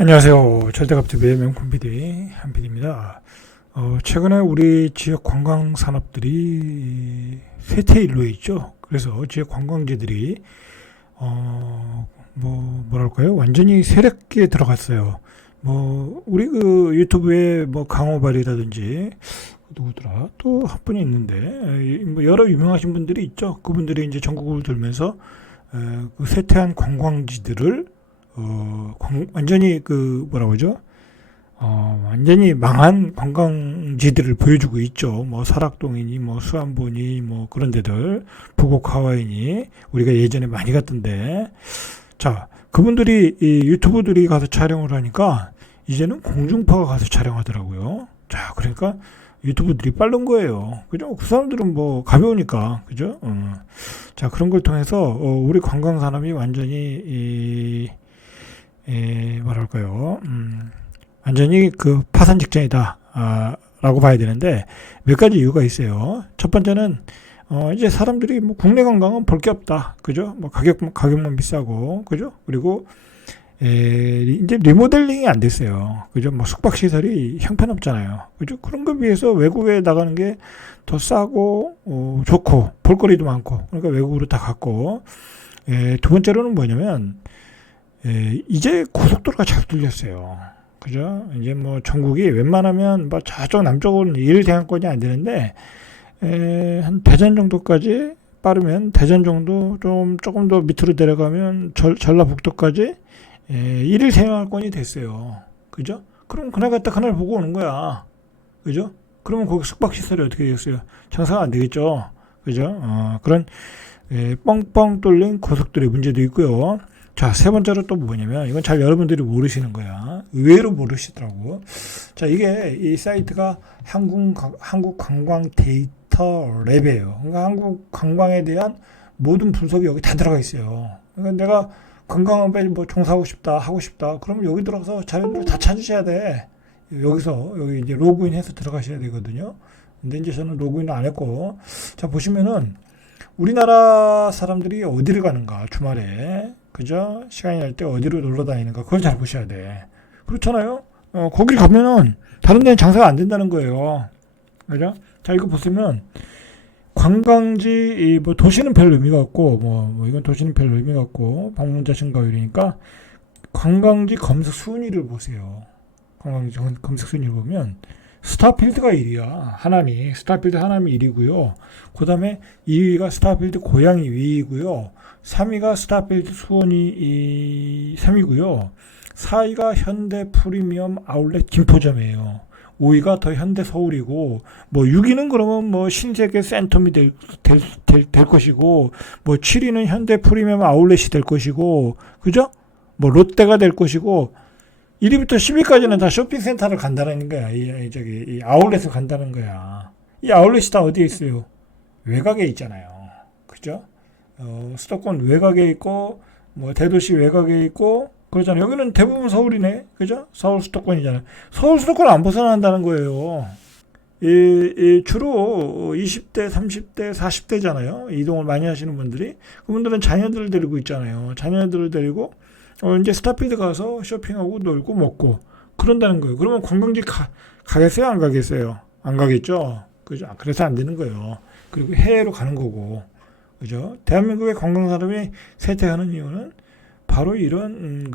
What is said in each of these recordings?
안녕하세요. 절대값TV의 명품 PD 한PD입니다. 최근에 우리 지역 관광 산업들이 쇠퇴일로에 있죠. 그래서 지역 관광지들이 뭐랄까요? 완전히 세력기에 들어갔어요. 우리 그 유튜브에 강호발이라든지 누구더라? 또 한 분이 있는데 여러 유명하신 분들이 있죠. 그분들이 이제 전국을 돌면서 그 쇠퇴한 관광지들을 완전히 뭐라고 하죠? 완전히 망한 관광지들을 보여주고 있죠. 설악동이니, 수안보니, 그런 데들, 부곡 하와이니, 우리가 예전에 많이 갔던데. 자, 그분들이, 이 유튜브들이 가서 촬영을 하니까, 이제는 공중파가 가서 촬영하더라고요. 자, 그러니까 유튜브들이 빠른 거예요. 그죠? 그 사람들은 가벼우니까, 그죠? 자, 그런 걸 통해서, 우리 관광 산업이 완전히, 뭐랄까요, 완전히 그 파산 직전이다, 라고 봐야 되는데, 몇 가지 이유가 있어요. 첫 번째는, 이제 사람들이 국내 관광은 볼 게 없다. 그죠? 가격만 비싸고, 그죠? 그리고, 이제 리모델링이 안 됐어요. 그죠? 숙박시설이 형편없잖아요. 그죠? 그런 거 비해서 외국에 나가는 게 더 싸고, 좋고, 볼거리도 많고, 그러니까 외국으로 다 갔고, 두 번째로는 뭐냐면, 이제 고속도로가 잘 뚫렸어요. 그죠? 이제 전국이 웬만하면 저쪽 남쪽은 1대강권이 안 되는데, 한 대전 정도까지 빠르면 대전 정도 조금 더 밑으로 내려가면 전라북도까지 1일 생활권이 됐어요. 그죠? 그럼 그날 갔다 그날 보고 오는 거야. 그죠? 그러면 거기 숙박시설이 어떻게 되겠어요? 장사가 안 되겠죠? 그죠? 그런 뻥뻥 뚫린 고속도로의 문제도 있고요. 자, 세 번째로 또 뭐냐면, 이건 잘 여러분들이 모르시는 거야. 의외로 모르시더라고. 자, 이 사이트가 한국 관광 데이터 랩이에요. 그러니까 한국 관광에 대한 모든 분석이 여기 다 들어가 있어요. 그러니까 내가 관광업에 종사하고 싶다, 하고 싶다. 그러면 여기 들어가서 자료들을 다 찾으셔야 돼. 여기 이제 로그인해서 들어가셔야 되거든요. 근데 이제 저는 로그인을 안 했고. 자, 보시면은, 우리나라 사람들이 어디를 가는가, 주말에. 그죠? 시간이 날 때 어디로 놀러 다니는가, 그걸 잘 보셔야 돼. 그렇잖아요? 거길 가면은, 다른 데는 장사가 안 된다는 거예요. 그죠? 자, 이거 보시면, 관광지, 도시는 별 의미가 없고, 이건 도시는 별 의미가 없고, 방문자 증가율이니까, 관광지 검색 순위를 보세요. 관광지 검색 순위를 보면, 스타필드가 1위야. 스타필드 하남이 1위고요. 그 다음에 2위가 스타필드 고양이 위이고요. 3위가 스타필드 수원이 3위고요. 4위가 현대 프리미엄 아울렛 김포점이에요. 5위가 더 현대 서울이고, 6위는 그러면 신세계 센텀이 될 것이고, 7위는 현대 프리미엄 아울렛이 될 것이고, 그죠? 롯데가 될 것이고, 1위부터 10위까지는 다 쇼핑센터를 간다는 거야. 이 아울렛을 간다는 거야. 이 아울렛이 다 어디에 있어요? 외곽에 있잖아요. 그죠? 수도권 외곽에 있고, 대도시 외곽에 있고, 그러잖아요. 여기는 대부분 서울이네. 그죠? 서울 수도권이잖아요. 서울 수도권 안 벗어난다는 거예요. 주로 20대, 30대, 40대잖아요. 이동을 많이 하시는 분들이. 그분들은 자녀들을 데리고 있잖아요. 자녀들을 데리고, 이제 스타필드 가서 쇼핑하고 놀고 먹고 그런다는 거예요. 그러면 관광지 가겠어요? 안 가겠어요? 안 가겠죠? 그죠? 그래서 안 되는 거예요. 그리고 해외로 가는 거고. 그죠? 대한민국의 관광 산업이 쇠퇴하는 이유는 바로 이런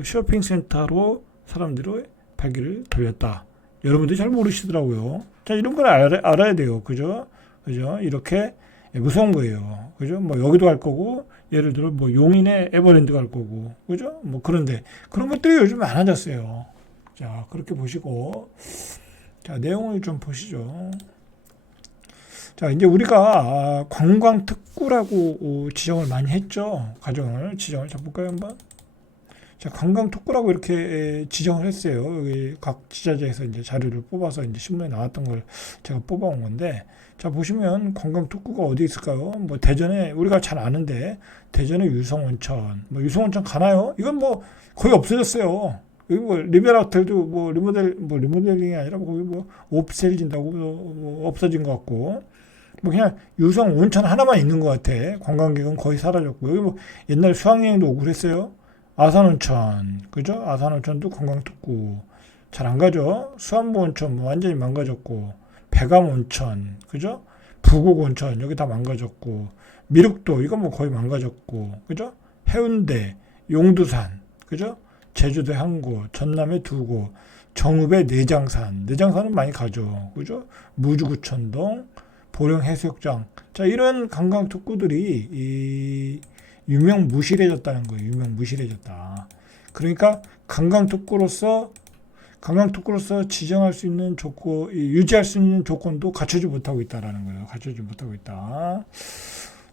쇼핑센터로 사람들의 발길을 돌렸다. 여러분들이 잘 모르시더라고요. 자, 이런 걸 알아야 돼요. 그죠? 그죠? 이렇게 무서운 거예요. 그죠? 여기도 갈 거고, 예를 들어, 용인에 에버랜드 갈 거고, 그죠? 그런데, 그런 것들이 요즘 많아졌어요. 자, 그렇게 보시고, 자, 내용을 좀 보시죠. 자, 이제 우리가 관광특구라고 지정을 많이 했죠. 지정을 해볼까요, 한번? 자, 관광특구라고 이렇게 지정을 했어요. 여기 각 지자체에서 이제 자료를 뽑아서 이제 신문에 나왔던 걸 제가 뽑아온 건데, 자, 보시면 관광특구가 어디 있을까요? 대전에, 우리가 잘 아는데, 대전에 유성온천. 유성온천 가나요? 이건 거의 없어졌어요. 여기 리베라 호텔도 리모델링이 아니라 거기 옵셀진다고 없어진 것 같고, 그냥 유성 온천 하나만 있는 것 같아. 관광객은 거의 사라졌고, 여기 옛날 수학여행도 오고 그랬어요. 아산온천, 그죠? 아산온천도 관광특구 잘 안 가죠? 수안보온천 뭐 완전히 망가졌고, 백암온천, 그죠? 부곡온천 여기 다 망가졌고, 미륵도 이거 뭐 거의 망가졌고, 그죠? 해운대, 용두산, 그죠? 제주도 한 곳, 전남에 두 곳, 정읍의 내장산, 내장산은 많이 가죠, 그죠? 무주구천동, 보령해수욕장, 자 이런 관광 특구들이 유명무실해졌다는 거예요. 유명무실해졌다. 그러니까 관광특구로서 지정할 수 있는 조건, 유지할 수 있는 조건도 갖추지 못하고 있다라는 거예요. 갖추지 못하고 있다.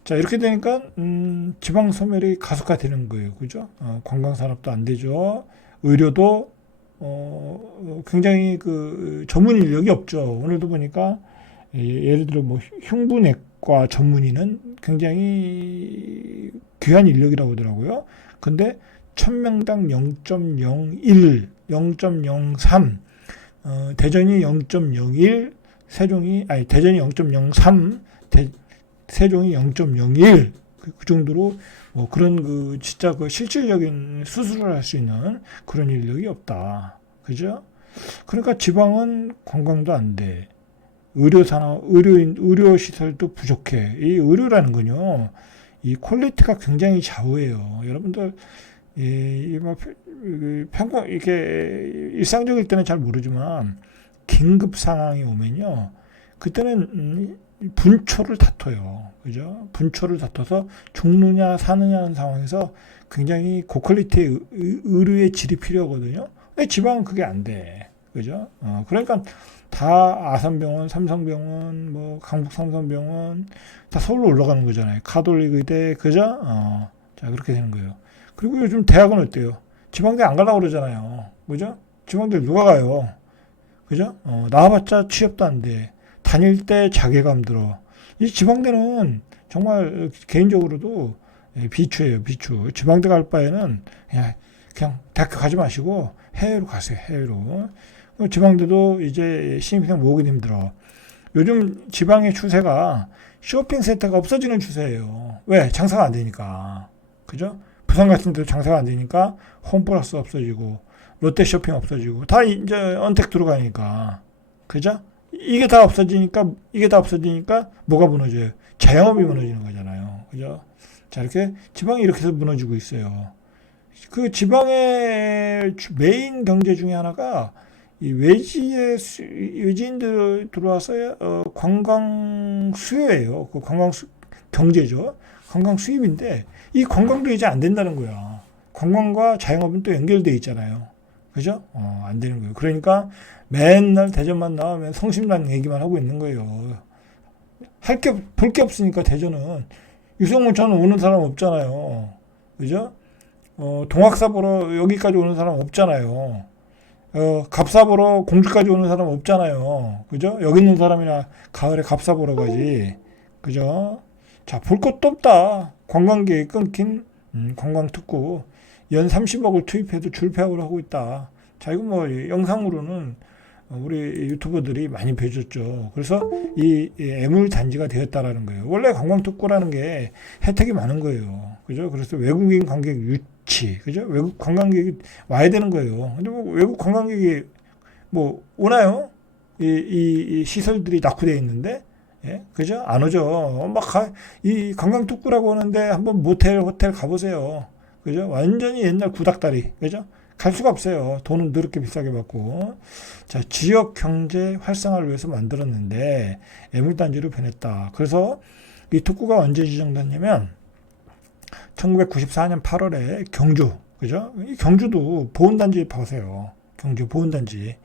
자, 이렇게 되니까, 지방 소멸이 가속화되는 거예요. 그죠? 관광산업도 안 되죠. 의료도, 굉장히 그 전문 인력이 없죠. 오늘도 보니까, 예를 들어 뭐 흉부내과 전문의는 굉장히 귀한 인력이라고 하더라고요. 근데 1000명당 0.01, 0.03, 대전이 0.01, 대전이 0.03, 세종이 0.01, 그 정도로 뭐 그런 그 진짜 그 실질적인 수술을 할 수 있는 그런 인력이 없다. 그죠? 그러니까 지방은 관광도 안 돼. 의료 시설도 부족해. 이 의료라는 건요, 이 퀄리티가 굉장히 좌우해요. 여러분들, 평균, 이렇게 일상적일 때는 잘 모르지만, 긴급 상황이 오면요, 그때는 분초를 다퉈요. 그죠? 분초를 다퉈서 죽느냐, 사느냐 하는 상황에서 굉장히 고퀄리티의 의료의 질이 필요하거든요. 근데 지방은 그게 안 돼. 그죠? 그러니까, 다 아산병원, 삼성병원, 뭐 강북 삼성병원 다 서울로 올라가는 거잖아요. 카톨릭 의대, 그죠? 자 그렇게 되는 거예요. 그리고 요즘 대학은 어때요? 지방대 안 가려고 그러잖아요. 그죠? 지방대 누가 가요? 그죠? 나와봤자 취업도 안 돼. 다닐 때 자괴감 들어. 이 지방대는 정말 개인적으로도 비추예요, 비추. 지방대 갈 바에는 그냥 대학교 가지 마시고 해외로 가세요, 해외로. 지방대도 이제 신입생 모으기 힘들어. 요즘 지방의 추세가 쇼핑센터가 없어지는 추세예요. 왜? 장사가 안 되니까. 그죠? 부산 같은 데도 장사가 안 되니까 홈플러스 없어지고 롯데 쇼핑 없어지고 다 이제 언택 들어가니까. 그죠? 이게 다 없어지니까 뭐가 무너져요? 자영업이 무너지는 거잖아요. 그죠? 자, 이렇게 지방이 이렇게 해서 무너지고 있어요. 그 지방의 메인 경제 중에 하나가 이 외지인들 들어와서 관광 수요예요. 그 경제죠. 관광 수입인데 이 관광도 이제 안 된다는 거야. 관광과 자영업은 또 연결돼 있잖아요. 그죠? 안 되는 거예요. 그러니까 맨날 대전만 나오면 성심당 얘기만 하고 있는 거예요. 볼 게 없으니까 대전은 유성문천은 오는 사람 없잖아요. 그죠? 동학사 보러 여기까지 오는 사람 없잖아요. 갑사 보러 공주까지 오는 사람 없잖아요. 그죠? 여기 있는 사람이나 가을에 갑사 보러 가지. 그죠? 자, 볼 것도 없다. 관광객이 끊긴 관광특구. 연 30억을 투입해도 줄폐업을 하고 있다. 자, 이거 뭐 영상으로는 우리 유튜버들이 많이 배줬죠. 그래서 이 애물단지가 되었다라는 거예요. 원래 관광특구라는 게 혜택이 많은 거예요. 그죠? 그래서 외국인 관객 유치, 그죠? 외국 관광객이 와야 되는 거예요. 근데 뭐 외국 관광객이 뭐 오나요? 이 시설들이 낙후되어 있는데, 예? 그죠? 안 오죠. 이 관광특구라고 하는데 한번 모텔, 호텔 가보세요. 그죠? 완전히 옛날 구닥다리, 그죠? 갈 수가 없어요. 돈은 더럽게 비싸게 받고. 자, 지역 경제 활성화를 위해서 만들었는데 애물단지로 변했다. 그래서 이 특구가 언제 지정됐냐면 1994년 8월에 경주, 그죠? 이 경주도 보훈단지 보세요. 경주 보훈단지.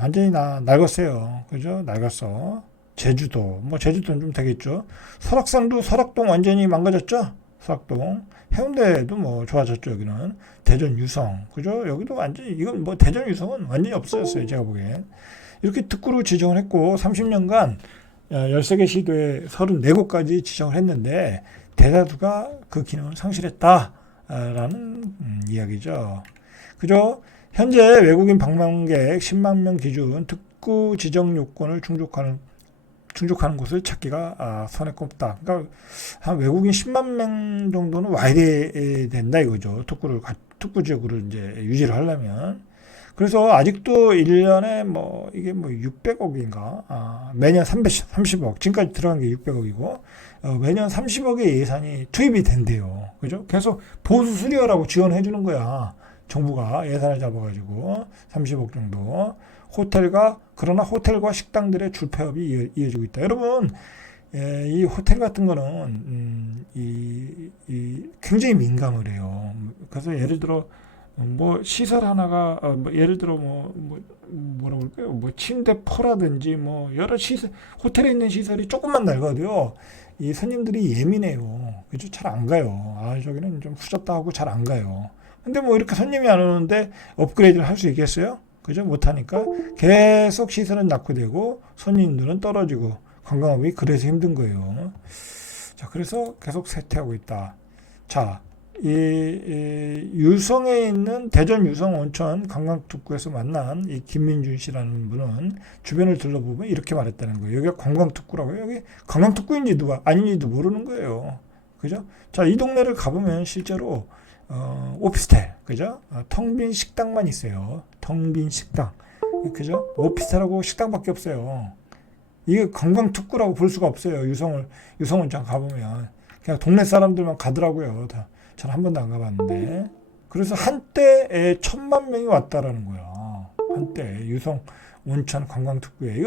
완전히 낡았어요. 그죠? 낡았어. 제주도, 제주도는 좀 되겠죠. 설악동 완전히 망가졌죠? 설악동. 해운대도 좋아졌죠, 여기는. 대전 유성. 그죠? 여기도 완전히, 이건 대전 유성은 완전히 없어졌어요, 제가 보기엔. 이렇게 특구로 지정을 했고, 30년간 13개 시도에 34곳까지 지정을 했는데, 대다수가 그 기능을 상실했다라는 이야기죠. 그죠? 현재 외국인 방문객 10만 명 기준 특구 지정 요건을 충족하는 곳을 찾기가 손에 꼽다. 그러니까 한 외국인 10만 명 정도는 와야 된다 이거죠. 특구 지역으로 이제 유지를 하려면. 그래서 아직도 1년에 뭐 이게 뭐 600억인가 매년 330억 지금까지 들어간 게 600억이고 매년 30억의 예산이 투입이 된대요. 그죠? 계속 보수 수리하라고 지원해 주는 거야. 정부가 예산을 잡아가지고 30억 정도 그러나 호텔과 식당들의 줄폐업이 이어지고 있다. 여러분 이 호텔 같은 거는 굉장히 민감을 해요. 그래서 예를 들어 뭐 시설 하나가 뭐 예를 들어 뭐라 그럴까요? 뭐 침대포라든지 뭐 여러 시설 호텔에 있는 시설이 조금만 낡아도요. 이 손님들이 예민해요. 그죠? 잘 안 가요. 아, 저기는 좀 후졌다 하고 잘 안 가요. 근데 뭐 이렇게 손님이 안 오는데 업그레이드를 할 수 있겠어요? 그죠? 못 하니까 계속 시설은 낙후되고 손님들은 떨어지고 관광업이 그래서 힘든 거예요. 자, 그래서 계속 쇠퇴하고 있다. 자, 이 유성에 있는 대전 유성 온천 관광특구에서 만난 이 김민준 씨라는 분은 주변을 둘러보면 이렇게 말했다는 거예요. 여기가 관광특구라고요. 여기 관광특구인지도 아닌지도 모르는 거예요. 그죠? 자, 이 동네를 가보면 실제로 오피스텔, 그죠? 텅 빈 식당만 있어요. 텅 빈 식당, 그죠? 오피스텔하고 식당밖에 없어요. 이게 관광특구라고 볼 수가 없어요. 유성온천 가보면 그냥 동네 사람들만 가더라고요. 다. 저는 한 번도 안 가봤는데. 그래서 한때에 1,000만 명이 왔다라는 거야. 한때 유성 온천 관광특구에.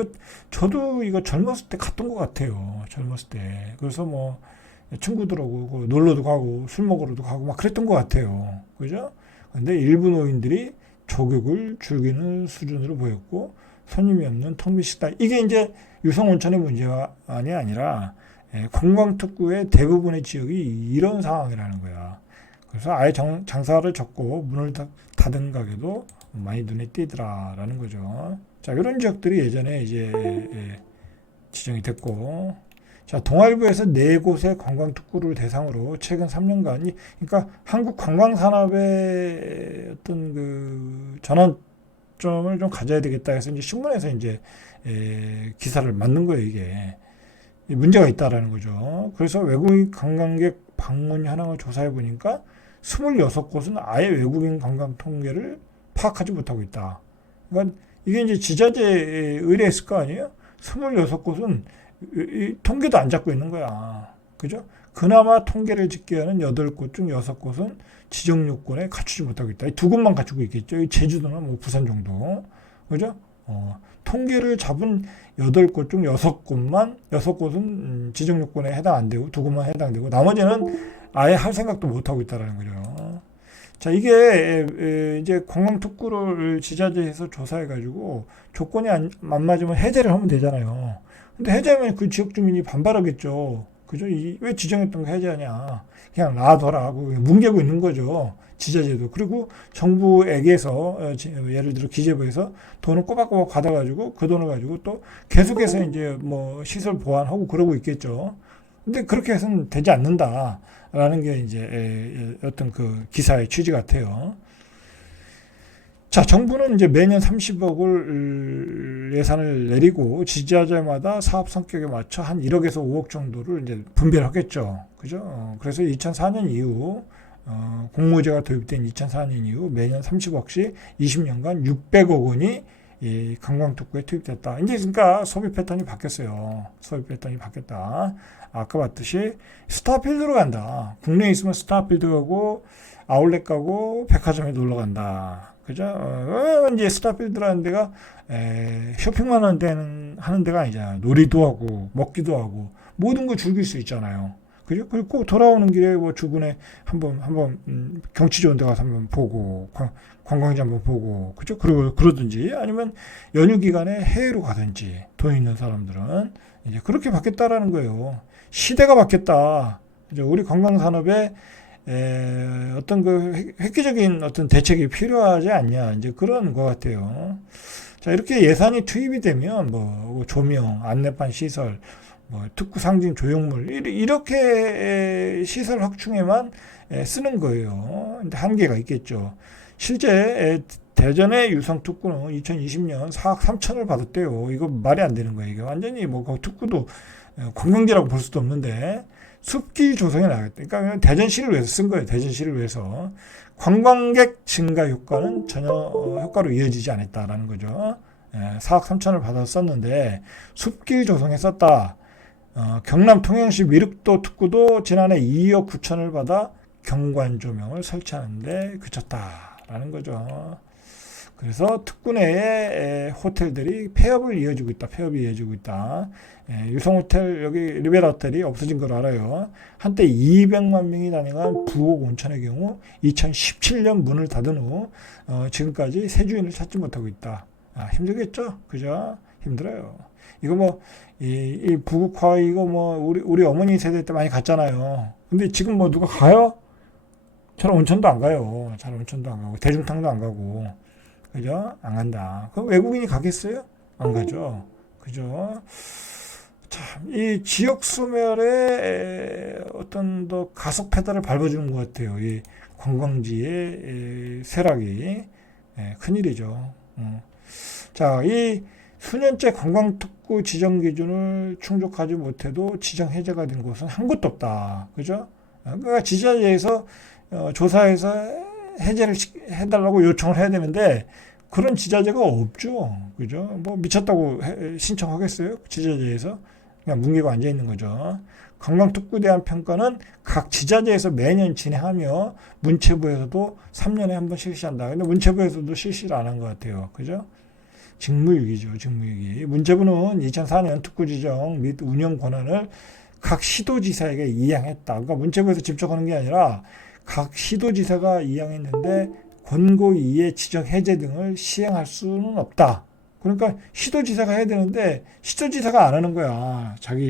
저도 이거 젊었을 때 갔던 것 같아요. 젊었을 때. 그래서 뭐 친구들하고 놀러도 가고 술 먹으러도 가고 막 그랬던 것 같아요. 그죠? 근데 일부 노인들이 조격을 즐기는 수준으로 보였고 손님이 없는 텅 빈 식당. 이게 이제 유성 온천의 문제가 아니라 관광특구의 대부분의 지역이 이런 상황이라는 거야. 그래서 아예 장사를 접고 문을 닫은 가게도 많이 눈에 띄더라라는 거죠. 자, 이런 지역들이 예전에 이제 지정이 됐고, 자, 동아일보에서 4곳의 관광특구를 대상으로 최근 3년간, 그러니까 한국 관광산업의 어떤 그 전환점을 좀 가져야 되겠다 해서 이제 신문에서 이제 기사를 만든 거예요, 이게. 문제가 있다라는 거죠. 그래서 외국인 관광객 방문 현황을 조사해 보니까 26곳은 아예 외국인 관광 통계를 파악하지 못하고 있다. 그러니까 이게 이제 지자체에 의뢰했을 거 아니에요? 26곳은 통계도 안 잡고 있는 거야. 그죠? 그나마 통계를 짓게 하는 8곳 중 6곳은 지정 요건에 갖추지 못하고 있다. 2곳만 갖추고 있겠죠. 제주도나 뭐 부산 정도. 그죠? 통계를 잡은 8곳 중 6곳은 지정 요건에 해당 안 되고 2곳만 해당되고 나머지는 아예 할 생각도 못 하고 있다라는 거죠. 자, 이게 이제 관광특구를 지자체에서 조사해 가지고 조건이 안 맞으면 해제를 하면 되잖아요. 근데 해제하면 그 지역 주민이 반발하겠죠. 그죠? 왜 지정했던 거 해제하냐? 그냥 놔둬라 하고 뭉개고 있는 거죠. 지자체도. 그리고 정부에게서 예를 들어 기재부에서 돈을 꼬박꼬박 받아가지고 그 돈을 가지고 또 계속해서 이제 뭐 시설 보완하고 그러고 있겠죠. 근데 그렇게 해서는 되지 않는다라는 게 이제 어떤 그 기사의 취지 같아요. 자, 정부는 이제 매년 30억을 예산을 내리고 지자체마다 사업 성격에 맞춰 한 1억에서 5억 정도를 이제 분배하겠죠. 그죠? 그래서 2004년 이후 공모제가 도입된 2004년 이후 매년 30억씩 20년간 600억 원이 이 관광특구에 투입됐다. 이제 그러니까 소비 패턴이 바뀌었어요. 소비 패턴이 바뀌었다. 아까 봤듯이 스타필드로 간다. 국내에 있으면 스타필드 가고 아울렛 가고 백화점에 놀러 간다. 그죠? 이제 스타필드라는 데가 쇼핑만 하는 데가 아니잖아요. 놀이도 하고 먹기도 하고 모든 걸 즐길 수 있잖아요. 그죠? 그리고 돌아오는 길에 뭐 주변에 한번 경치 좋은 데 가서 한번 보고 관광지 한번 보고 그죠? 그러든지 아니면 연휴 기간에 해외로 가든지 돈 있는 사람들은 이제 그렇게 바뀌었다라는 거예요. 시대가 바뀌었다. 이제 우리 관광 산업에 어떤 그 획기적인 어떤 대책이 필요하지 않냐 이제 그런 것 같아요. 자, 이렇게 예산이 투입이 되면 뭐 조명, 안내판 시설, 뭐 특구 상징 조형물 이렇게 시설 확충에만 쓰는 거예요. 근데 한계가 있겠죠. 실제 대전의 유성 특구는 2020년 4억 3천을 받았대요. 이거 말이 안 되는 거예요. 이게 완전히 뭐 특구도 관광지라고 볼 수도 없는데 숲길 조성에 나가겠다. 그러니까 대전시를 위해서 쓴 거예요. 대전시를 위해서. 관광객 증가 효과는 전혀 효과로 이어지지 않았다라는 거죠. 4억 3천을 받아서 썼는데 숲길 조성에 썼다. 경남 통영시 미륵도 특구도 지난해 2억 9천을 받아 경관 조명을 설치하는데 그쳤다라는 거죠. 그래서 특구 내에 호텔들이 폐업을 이어지고 있다. 폐업이 이어지고 있다. 유성호텔 여기 리베라 호텔이 없어진 걸 알아요. 한때 200만 명이 다녀간 부곡 온천의 경우 2017년 문을 닫은 후 지금까지 새 주인을 찾지 못하고 있다. 힘들겠죠? 그죠? 힘들어요. 이거 뭐 이 부곡화 이거 뭐 우리 어머니 세대 때 많이 갔잖아요. 근데 지금 뭐 누가 가요? 잘 온천도 안 가요. 잘 온천도 안 가고 대중탕도 안 가고. 그죠? 안 간다. 그럼 외국인이 가겠어요? 안 가죠. 그죠? 참, 이 지역 소멸에 어떤 더 가속 페달을 밟아주는 것 같아요. 이 관광지의 쇠락이. 큰일이죠. 자, 이 수년째 관광특구 지정 기준을 충족하지 못해도 지정 해제가 된 곳은 한 곳도 없다. 그죠? 그러니까 지자체에서 조사해서 해제를 해달라고 요청을 해야 되는데 그런 지자체가 없죠. 그죠? 뭐 미쳤다고 신청하겠어요? 지자체에서 그냥 뭉개고 앉아 있는 거죠. 관광특구에 대한 평가는 각 지자체에서 매년 진행하며 문체부에서도 3년에 한 번 실시한다. 근데 문체부에서도 실시를 안 한 것 같아요. 그죠? 직무유기죠. 직무유기. 문체부는 2004년 특구 지정 및 운영 권한을 각 시도지사에게 이양했다. 그러니까 문체부에서 직접 하는 게 아니라 각 시도지사가 이양했는데 권고 이의 지정 해제 등을 시행할 수는 없다. 그러니까 시도지사가 해야 되는데 시도지사가 안 하는 거야. 자기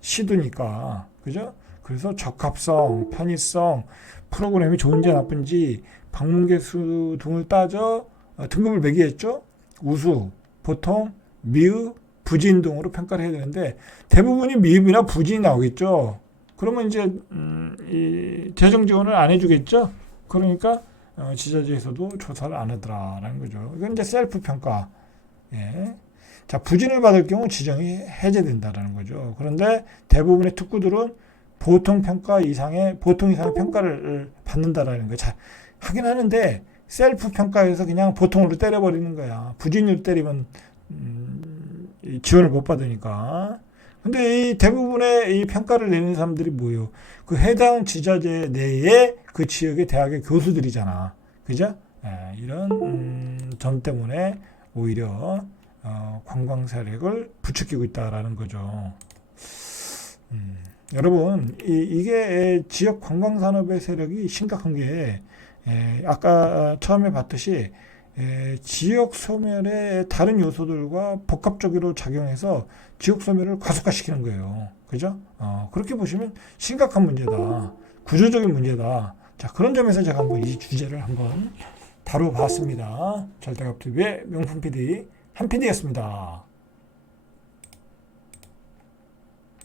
시도니까. 그죠? 그래서 적합성, 편의성, 프로그램이 좋은지 나쁜지 방문객 수 등을 따져 등급을 매기했죠. 우수, 보통, 미흡, 부진 등으로 평가를 해야 되는데 대부분이 미흡이나 부진이 나오겠죠. 그러면 이제 이 재정 지원을 안 해주겠죠. 그러니까 지자체에서도 조사를 안 하더라라는 거죠. 이건 이제 셀프 평가. 예. 자, 부진을 받을 경우 지정이 해제된다라는 거죠. 그런데 대부분의 특구들은 보통 이상의 평가를 받는다라는 거예요. 자, 하긴 하는데 셀프 평가에서 그냥 보통으로 때려버리는 거야. 부진으로 때리면 지원을 못 받으니까. 근데 이 대부분의 이 평가를 내는 사람들이 뭐예요? 그 해당 지자체 내에 그 지역의 대학의 교수들이잖아. 그죠? 이런 점 때문에 오히려 관광 세력을 부추기고 있다라는 거죠. 여러분, 이게 지역 관광 산업의 세력이 심각한 게 아까 처음에 봤듯이 지역 소멸의 다른 요소들과 복합적으로 작용해서 지역 소멸을 가속화시키는 거예요. 그죠? 그렇게 보시면 심각한 문제다. 구조적인 문제다. 자, 그런 점에서 제가 한번 이 주제를 한번 다뤄봤습니다. 절대갑TV의 명품 PD, 한 PD였습니다.